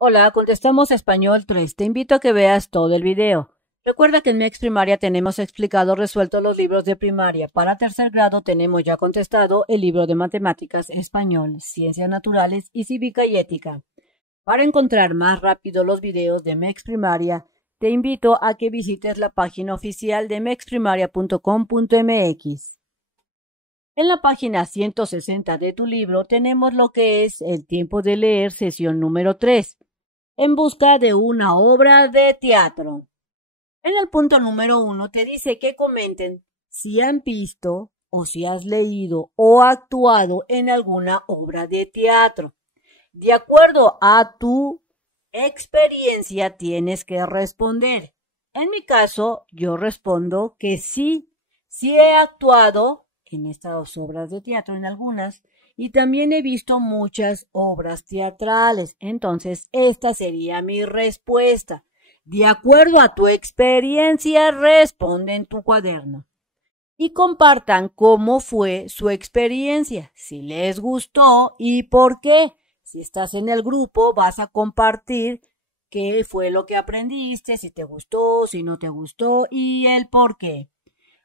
Hola, contestamos Español 3. Te invito a que veas todo el video. Recuerda que en MEX Primaria tenemos explicado resuelto los libros de primaria. Para tercer grado tenemos ya contestado el libro de matemáticas, español, ciencias naturales y cívica y ética. Para encontrar más rápido los videos de MEX Primaria, te invito a que visites la página oficial de mexprimaria.com.mx. En la página 160 de tu libro tenemos lo que es el tiempo de leer sesión número 3. En busca de una obra de teatro. En el punto número 1 te dice que comenten si han visto o si has leído o actuado en alguna obra de teatro. De acuerdo a tu experiencia tienes que responder. En mi caso, yo respondo que sí he actuado en estas obras de teatro, en algunas, y también he visto muchas obras teatrales. Entonces, esta sería mi respuesta. De acuerdo a tu experiencia, responde en tu cuaderno. Y compartan cómo fue su experiencia, si les gustó y por qué. Si estás en el grupo, vas a compartir qué fue lo que aprendiste, si te gustó, si no te gustó y el por qué.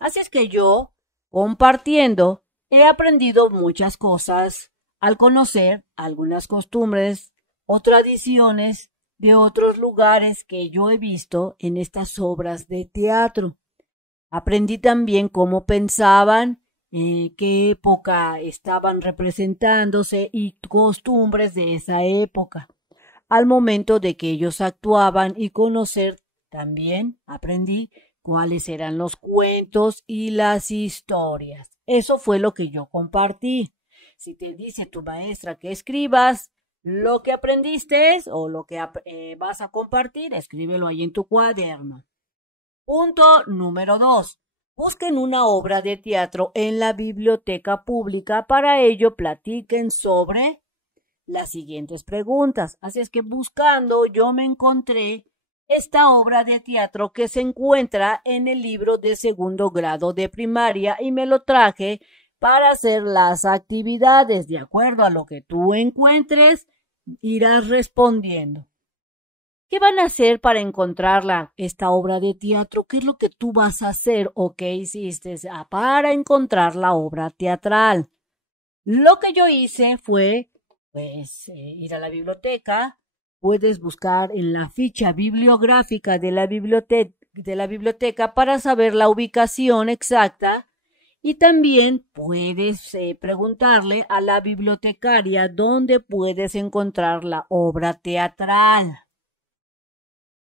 Así es que yo, compartiendo, he aprendido muchas cosas al conocer algunas costumbres o tradiciones de otros lugares que yo he visto en estas obras de teatro. Aprendí también cómo pensaban, qué época estaban representándose y costumbres de esa época. Al momento de que ellos actuaban y conocer, también aprendí cuáles eran los cuentos y las historias. Eso fue lo que yo compartí. Si te dice tu maestra que escribas lo que aprendiste o lo que vas a compartir, escríbelo ahí en tu cuaderno. Punto número 2. Busquen una obra de teatro en la biblioteca pública. Para ello, platiquen sobre las siguientes preguntas. Así es que buscando, yo me encontré esta obra de teatro que se encuentra en el libro de segundo grado de primaria y me lo traje para hacer las actividades. De acuerdo a lo que tú encuentres, irás respondiendo. ¿Qué van a hacer para encontrarla, esta obra de teatro? ¿Qué es lo que tú vas a hacer o qué hiciste para encontrar la obra teatral? Lo que yo hice fue, ir a la biblioteca. Puedes buscar en la ficha bibliográfica de la biblioteca para saber la ubicación exacta y también puedes preguntarle a la bibliotecaria dónde puedes encontrar la obra teatral.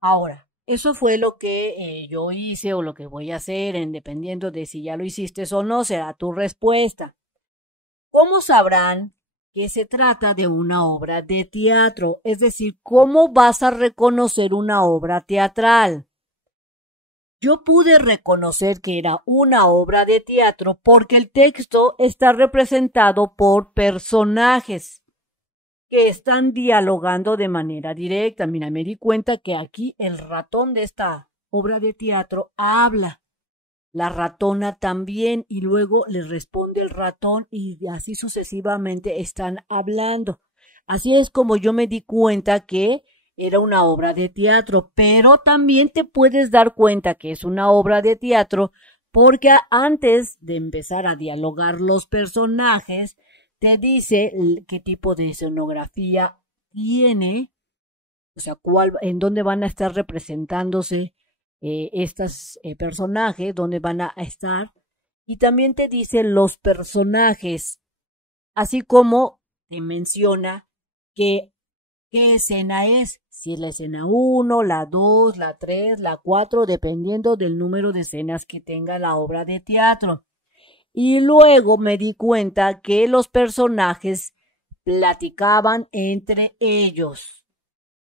Ahora, eso fue lo que yo hice o lo que voy a hacer, dependiendo de si ya lo hiciste o no, será tu respuesta. ¿Cómo sabrán que se trata de una obra de teatro? Es decir, ¿cómo vas a reconocer una obra teatral? Yo pude reconocer que era una obra de teatro porque el texto está representado por personajes que están dialogando de manera directa. Mira, me di cuenta que aquí el ratón de esta obra de teatro habla. La ratona también y luego le responde el ratón y así sucesivamente están hablando. Así es como yo me di cuenta que era una obra de teatro, pero también te puedes dar cuenta que es una obra de teatro porque antes de empezar a dialogar los personajes, te dice qué tipo de escenografía tiene, o sea, en dónde van a estar representándose estos personajes, dónde van a estar, y también te dice los personajes, así como te menciona qué escena es, si es la escena 1, la 2, la 3, la 4, dependiendo del número de escenas que tenga la obra de teatro. Y luego me di cuenta que los personajes platicaban entre ellos.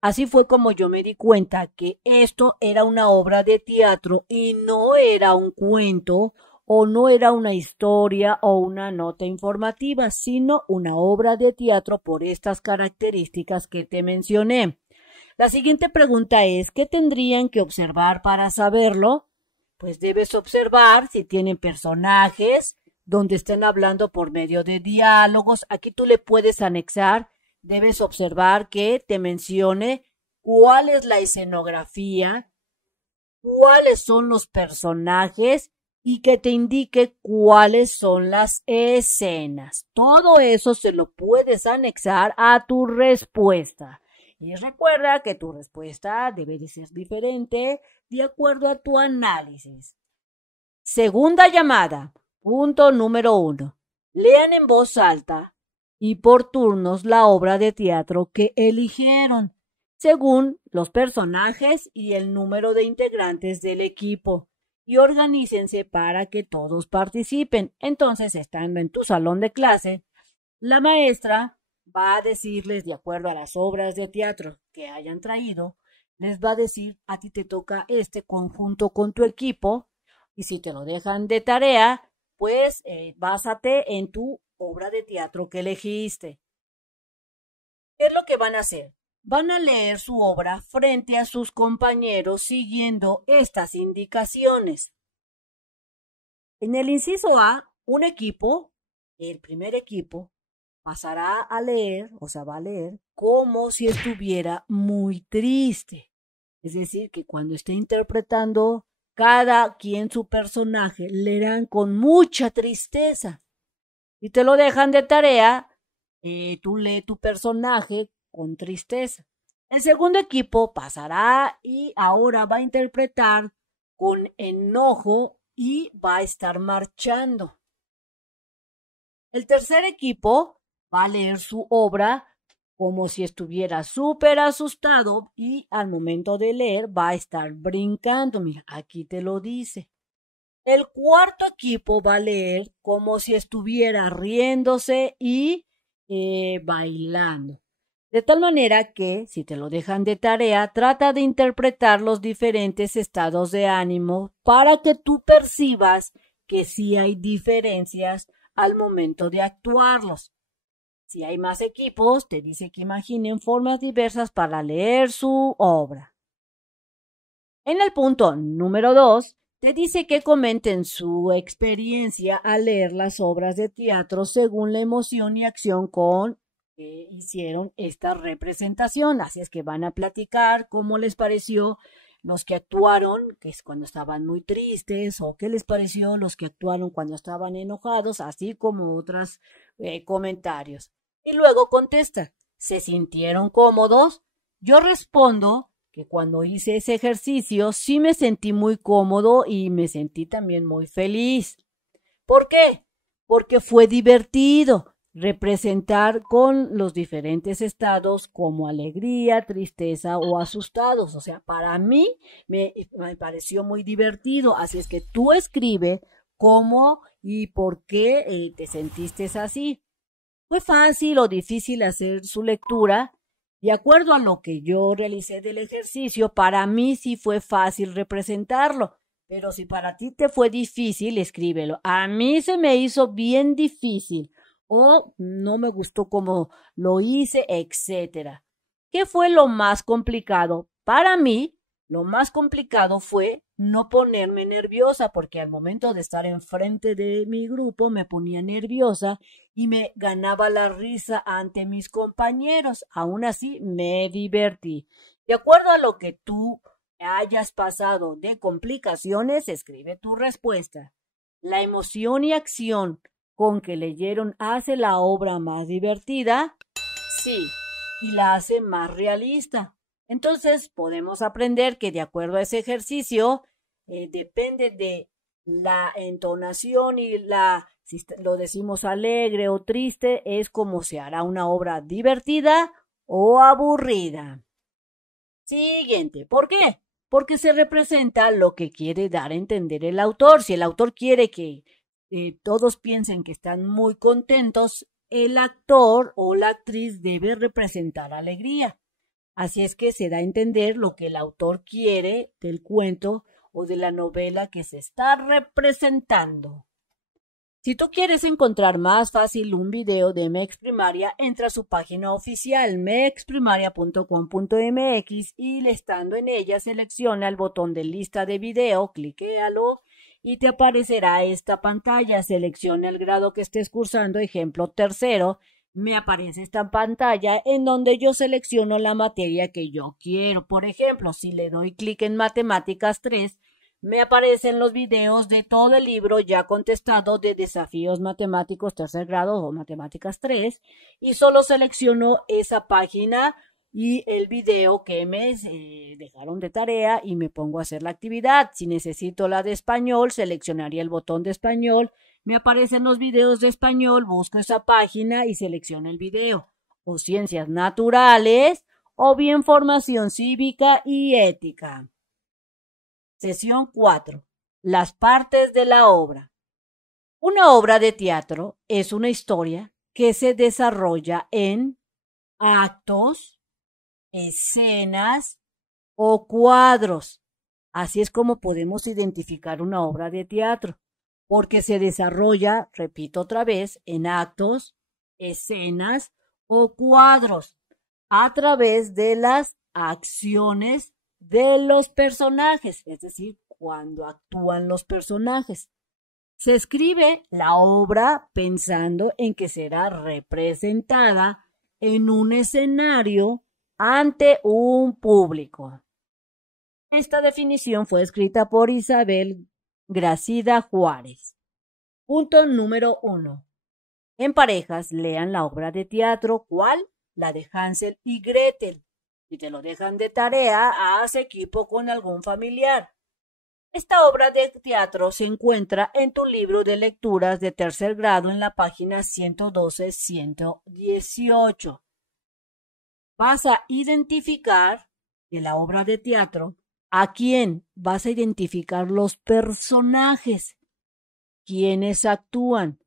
Así fue como yo me di cuenta que esto era una obra de teatro y no era un cuento o no era una historia o una nota informativa, sino una obra de teatro por estas características que te mencioné. La siguiente pregunta es, ¿qué tendrían que observar para saberlo? Pues debes observar si tienen personajes donde estén hablando por medio de diálogos. Aquí tú le puedes anexar debes observar que te mencione cuál es la escenografía, cuáles son los personajes y que te indique cuáles son las escenas. Todo eso se lo puedes anexar a tu respuesta. Y recuerda que tu respuesta debe de ser diferente de acuerdo a tu análisis. Segunda llamada. Punto número 1. Lean en voz alta y por turnos la obra de teatro que eligieron, según los personajes y el número de integrantes del equipo, y organícense para que todos participen. Entonces, estando en tu salón de clase, la maestra va a decirles, de acuerdo a las obras de teatro que hayan traído, les va a decir, a ti te toca este conjunto con tu equipo, y si te lo dejan de tarea, pues básate en tu obra de teatro que elegiste. ¿Qué es lo que van a hacer? Van a leer su obra frente a sus compañeros siguiendo estas indicaciones. En el inciso A, un equipo, el primer equipo, pasará a leer, o sea, va a leer, como si estuviera muy triste. Es decir, que cuando esté interpretando cada quien su personaje, leerán con mucha tristeza. Si te lo dejan de tarea, tú lees tu personaje con tristeza. El segundo equipo pasará y ahora va a interpretar con enojo y va a estar marchando. El tercer equipo va a leer su obra como si estuviera súper asustado y al momento de leer va a estar brincando. Mira, aquí te lo dice. El cuarto equipo va a leer como si estuviera riéndose y bailando. De tal manera que, si te lo dejan de tarea, trata de interpretar los diferentes estados de ánimo para que tú percibas que sí hay diferencias al momento de actuarlos. Si hay más equipos, te dice que imaginen formas diversas para leer su obra. En el punto número 2, te dice que comenten su experiencia al leer las obras de teatro según la emoción y acción con que hicieron esta representación. Así es que van a platicar cómo les pareció los que actuaron, que es cuando estaban muy tristes, o qué les pareció los que actuaron cuando estaban enojados, así como otros comentarios. Y luego contesta, ¿se sintieron cómodos? Yo respondo que cuando hice ese ejercicio sí me sentí muy cómodo y me sentí también muy feliz. ¿Por qué? Porque fue divertido representar con los diferentes estados como alegría, tristeza o asustados. O sea, para mí me pareció muy divertido. Así es que tú escribe cómo y por qué te sentiste así. ¿Fue fácil o difícil hacer su lectura? De acuerdo a lo que yo realicé del ejercicio, para mí sí fue fácil representarlo. Pero si para ti te fue difícil, escríbelo. A mí se me hizo bien difícil o no me gustó como lo hice, etcétera. ¿Qué fue lo más complicado? Para mí, lo más complicado fue no ponerme nerviosa, porque al momento de estar enfrente de mi grupo me ponía nerviosa y me ganaba la risa ante mis compañeros. Aún así, me divertí. De acuerdo a lo que tú hayas pasado de complicaciones, escribe tu respuesta. La emoción y acción con que leyeron hace la obra más divertida, sí, y la hace más realista. Entonces podemos aprender que de acuerdo a ese ejercicio depende de la entonación y si lo decimos alegre o triste, es como se hará una obra divertida o aburrida. Siguiente, ¿por qué? Porque se representa lo que quiere dar a entender el autor. Si el autor quiere que todos piensen que están muy contentos, el actor o la actriz debe representar alegría. Así es que se da a entender lo que el autor quiere del cuento o de la novela que se está representando. Si tú quieres encontrar más fácil un video de MEX Primaria, entra a su página oficial mexprimaria.com.mx y estando en ella selecciona el botón de lista de video, cliquéalo y te aparecerá esta pantalla. Selecciona el grado que estés cursando, ejemplo tercero, me aparece esta pantalla en donde yo selecciono la materia que yo quiero. Por ejemplo, si le doy clic en Matemáticas 3, me aparecen los videos de todo el libro ya contestado de Desafíos Matemáticos tercer grado o Matemáticas 3 y solo selecciono esa página y el video que me dejaron de tarea y me pongo a hacer la actividad. Si necesito la de español, seleccionaría el botón de español. Me aparecen los videos de español, busco esa página y selecciono el video. O ciencias naturales o bien formación cívica y ética. Sesión 4. Las partes de la obra. Una obra de teatro es una historia que se desarrolla en actos, escenas o cuadros. Así es como podemos identificar una obra de teatro, porque se desarrolla, repito otra vez, en actos, escenas o cuadros, a través de las acciones de los personajes, es decir, cuando actúan los personajes. Se escribe la obra pensando en que será representada en un escenario ante un público. Esta definición fue escrita por Isabel Gracida Juárez. Punto número 1. En parejas lean la obra de teatro. ¿Cuál? La de Hansel y Gretel. Si te lo dejan de tarea, haz equipo con algún familiar. Esta obra de teatro se encuentra en tu libro de lecturas de tercer grado en la página 112-118. Vas a identificar de la obra de teatro a quién. Vas a identificar los personajes, quiénes actúan.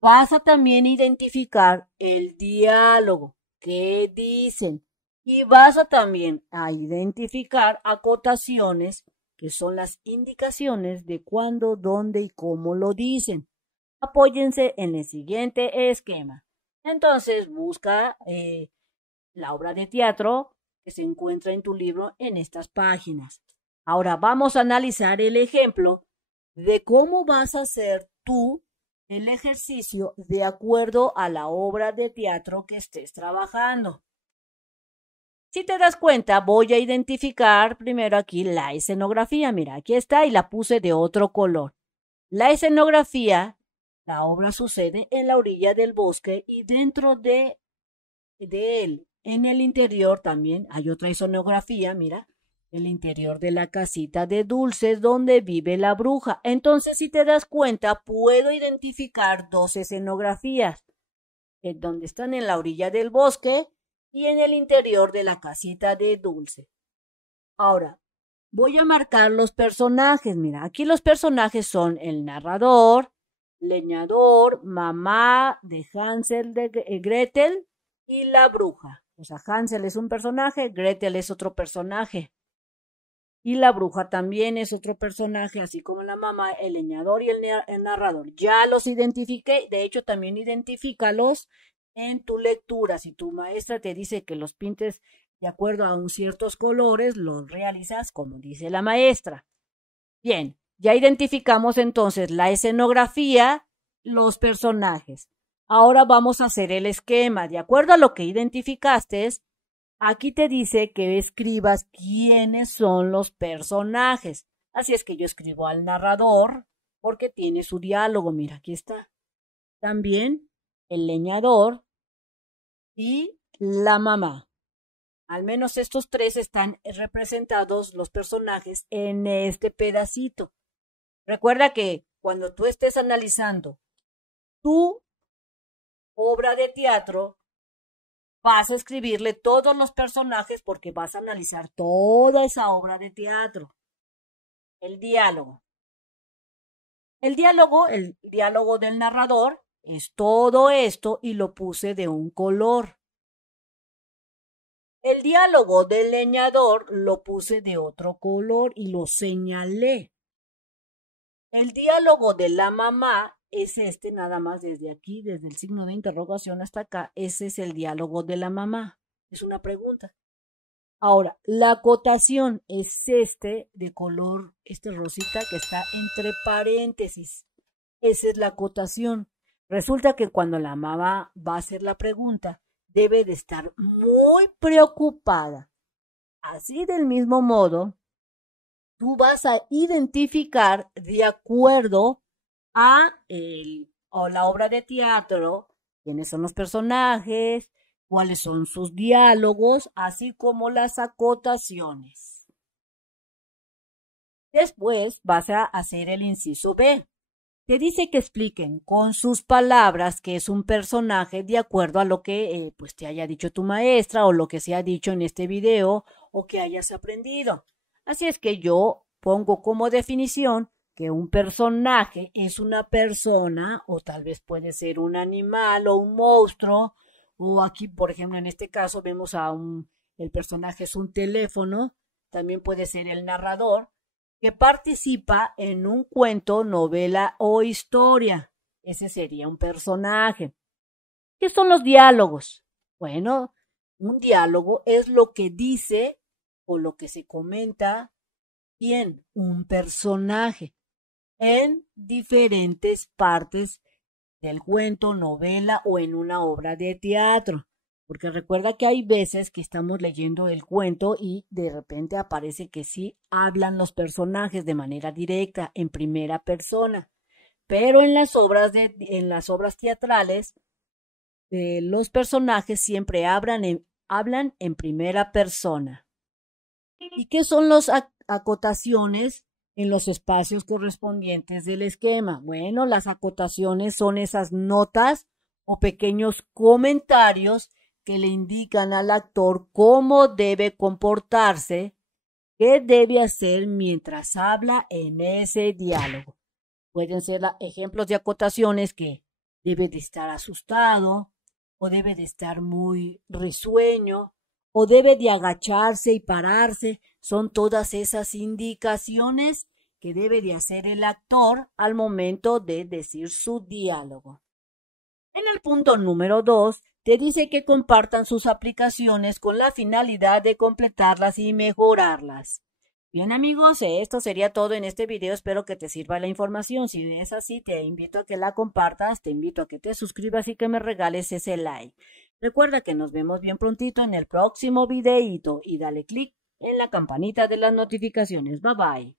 Vas a también identificar el diálogo, qué dicen. Y vas a también a identificar acotaciones, que son las indicaciones de cuándo, dónde y cómo lo dicen. Apóyense en el siguiente esquema. Entonces busca la obra de teatro que se encuentra en tu libro en estas páginas. Ahora vamos a analizar el ejemplo de cómo vas a hacer tú el ejercicio de acuerdo a la obra de teatro que estés trabajando. Si te das cuenta, voy a identificar primero aquí la escenografía. Mira, aquí está y la puse de otro color. La escenografía, la obra sucede en la orilla del bosque y dentro de él, en el interior también hay otra escenografía, mira, el interior de la casita de dulces donde vive la bruja. Entonces, si te das cuenta, puedo identificar dos escenografías, donde están en la orilla del bosque y en el interior de la casita de dulce. Ahora, voy a marcar los personajes. Mira, aquí los personajes son el narrador, leñador, mamá de Hansel, de Gretel y la bruja. O sea, Hansel es un personaje, Gretel es otro personaje. Y la bruja también es otro personaje, así como la mamá, el leñador y el narrador. Ya los identifiqué, de hecho también identifícalos en tu lectura. Si tu maestra te dice que los pintes de acuerdo a ciertos colores, los realizas como dice la maestra. Bien, ya identificamos entonces la escenografía, los personajes. Ahora vamos a hacer el esquema. De acuerdo a lo que identificaste, aquí te dice que escribas quiénes son los personajes. Así es que yo escribo al narrador porque tiene su diálogo. Mira, aquí está. También el leñador y la mamá. Al menos estos tres están representados los personajes en este pedacito. Recuerda que cuando tú estés analizando tu obra de teatro, vas a escribirle todos los personajes porque vas a analizar toda esa obra de teatro. El diálogo. El diálogo del narrador es todo esto y lo puse de un color. El diálogo del leñador lo puse de otro color y lo señalé. El diálogo de la mamá es este nada más desde aquí, desde el signo de interrogación hasta acá. Ese es el diálogo de la mamá. Es una pregunta. Ahora, la acotación es este de color, este rosita que está entre paréntesis. Esa es la acotación. Resulta que cuando la mamá va a hacer la pregunta, debe de estar muy preocupada. Así del mismo modo, tú vas a identificar de acuerdo o la obra de teatro, quiénes son los personajes, cuáles son sus diálogos, así como las acotaciones. Después vas a hacer el inciso B. Te dice que expliquen con sus palabras qué es un personaje de acuerdo a lo que pues te haya dicho tu maestra o lo que se ha dicho en este video o que hayas aprendido. Así es que yo pongo como definición que un personaje es una persona o tal vez puede ser un animal o un monstruo o aquí por ejemplo en este caso vemos el personaje es un teléfono, también puede ser el narrador que participa en un cuento, novela o historia. Ese sería un personaje. ¿Qué son los diálogos? Bueno, un diálogo es lo que dice o lo que se comenta en un personaje en diferentes partes del cuento, novela o en una obra de teatro. Porque recuerda que hay veces que estamos leyendo el cuento y de repente aparece que sí hablan los personajes de manera directa, en primera persona. Pero en las obras teatrales, los personajes siempre hablan en primera persona. ¿Y qué son las acotaciones en los espacios correspondientes del esquema? Bueno, las acotaciones son esas notas o pequeños comentarios que le indican al actor cómo debe comportarse, qué debe hacer mientras habla en ese diálogo. Pueden ser ejemplos de acotaciones que debe de estar asustado o debe de estar muy risueño o debe de agacharse y pararse. Son todas esas indicaciones que debe de hacer el actor al momento de decir su diálogo. En el punto número 2, te dice que compartan sus aplicaciones con la finalidad de completarlas y mejorarlas. Bien amigos, esto sería todo en este video, espero que te sirva la información. Si es así, te invito a que la compartas, te invito a que te suscribas y que me regales ese like. Recuerda que nos vemos bien prontito en el próximo videíto y dale click en la campanita de las notificaciones. Bye bye.